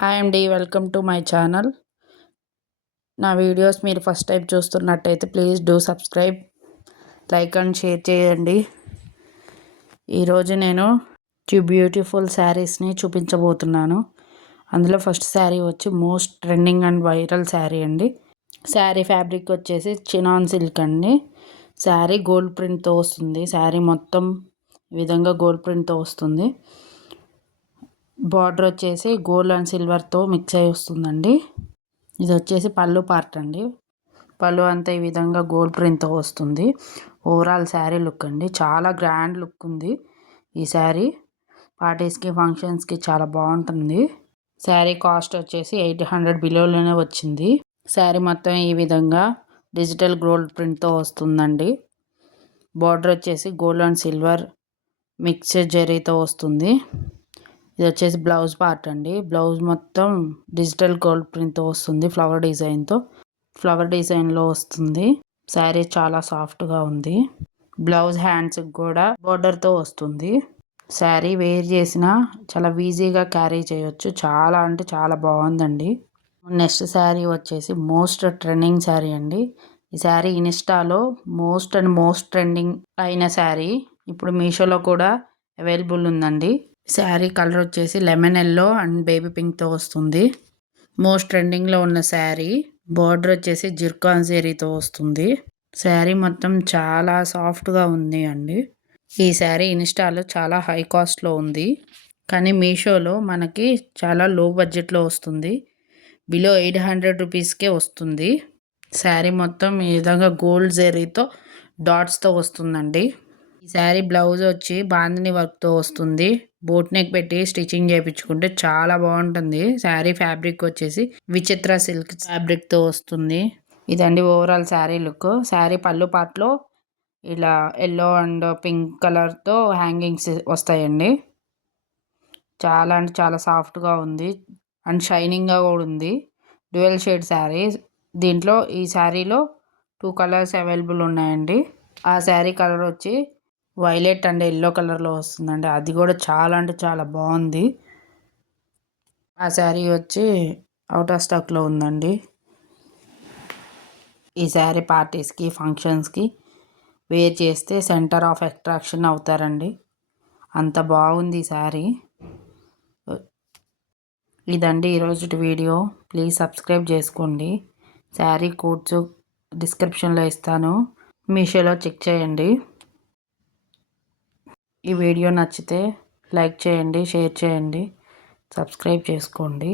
Hi అండి, welcome to my channel. నా videos మీరు ఫస్ట్ టైం చూస్తున్నట్టయితే please do subscribe, like and share చేయండి. ఈరోజు నేను బ్యూటిఫుల్ శారీస్ని చూపించబోతున్నాను. అందులో ఫస్ట్ శారీ వచ్చి most trending and viral sari అండి. శారీ ఫ్యాబ్రిక్ వచ్చేసి చినాన్ సిల్క్ అండి. శారీ గోల్డ్ ప్రింట్తో వస్తుంది. శారీ మొత్తం ఈ విధంగా గోల్డ్ ప్రింట్తో వస్తుంది. బార్డర్ వచ్చేసి గోల్డ్ అండ్ సిల్వర్తో మిక్స్ అయి వస్తుందండి. ఇది వచ్చేసి పళ్ళు పార్ట్ అండి. పళ్ళు అంతా ఈ విధంగా గోల్డ్ ప్రింట్తో వస్తుంది. ఓవరాల్ శారీ లుక్ అండి, చాలా గ్రాండ్ లుక్ ఉంది. ఈ శారీ పార్టీస్కి ఫంక్షన్స్కి చాలా బాగుంటుంది. శారీ కాస్ట్ వచ్చేసి 800 బిలోలోనే వచ్చింది. శారీ మొత్తం ఈ విధంగా డిజిటల్ గోల్డ్ ప్రింట్తో వస్తుందండి. బార్డర్ వచ్చేసి గోల్డ్ అండ్ సిల్వర్ మిక్స్డ్ జరీతో వస్తుంది. ఇది వచ్చేసి బ్లౌజ్ పార్ట్ అండి. బ్లౌజ్ మొత్తం డిజిటల్ గోల్డ్ ప్రింట్తో వస్తుంది. ఫ్లవర్ డిజైన్లో వస్తుంది. శారీ చాలా సాఫ్ట్గా ఉంది. బ్లౌజ్ హ్యాండ్స్కి కూడా బోర్డర్తో వస్తుంది. శారీ వేర్ చేసినా చాలా ఈజీగా క్యారీ చేయొచ్చు. చాలా అంటే చాలా బాగుందండి. నెక్స్ట్ శారీ వచ్చేసి మోస్ట్ ట్రెండింగ్ శారీ అండి. ఈ శారీ ఇన్స్టాలో మోస్ట్ ట్రెండింగ్ అయిన శారీ ఇప్పుడు మీషోలో కూడా అవైలబుల్ ఉందండి. శారీ కలర్ వచ్చేసి లెమన్ ఎల్లో అండ్ బేబీ పింక్తో వస్తుంది. మోస్ట్ ట్రెండింగ్లో ఉన్న శారీ. బార్డర్ వచ్చేసి జిర్కాన్ జరీతో వస్తుంది. శారీ మొత్తం చాలా సాఫ్ట్గా ఉంది అండి. ఈ శారీ ఇన్స్టాలో చాలా హై కాస్ట్లో ఉంది, కానీ మీషోలో మనకి చాలా లో బడ్జెట్లో వస్తుంది. బిలో 800 రూపీస్కే వస్తుంది. శారీ మొత్తం ఈ విధంగా గోల్డ్ జరీతో డాట్స్తో వస్తుందండి. ఈ శారీ బ్లౌజ్ వచ్చి బాందిని వర్క్తో వస్తుంది. బోట్ నెక్ పెట్టి స్టిచ్చింగ్ చేయించుకుంటే చాలా బాగుంటుంది. శారీ ఫ్యాబ్రిక్ వచ్చేసి విచిత్ర సిల్క్ ఫ్యాబ్రిక్తో వస్తుంది. ఇదండి ఓవరాల్ శారీ లుక్. శారీ పళ్ళు పాటలో ఇలా ఎల్లో అండ్ పింక్ కలర్తో హ్యాంగింగ్స్ వస్తాయండి. చాలా అంటే చాలా సాఫ్ట్గా ఉంది అండ్ షైనింగ్గా కూడా ఉంది. Dual shade sari. దీంట్లో ఈ శారీలో 2 కలర్స్ అవైలబుల్ ఉన్నాయండి. ఆ శారీ కలర్ వచ్చి వైలెట్ అండ్ ఎల్లో కలర్లో వస్తుందండి. అది కూడా చాలా అంటే చాలా బాగుంది. ఆ శారీ వచ్చి అవుట్ ఆఫ్ స్టాక్లో ఉందండి. ఈ శారీ పార్టీస్కి ఫంక్షన్స్కి వేర్ చేస్తే సెంటర్ ఆఫ్ అట్రాక్షన్ అవుతారండి. అంత బాగుంది ఈ శారీ. ఇదండి ఈరోజు వీడియో. ప్లీజ్ సబ్స్క్రైబ్ చేసుకోండి. శారీ కోడ్స్ డిస్క్రిప్షన్లో ఇస్తాను, మీషోలో చెక్ చేయండి. ఈ వీడియో నచ్చితే లైక్ చేయండి, షేర్ చేయండి, సబ్స్క్రైబ్ చేసుకోండి.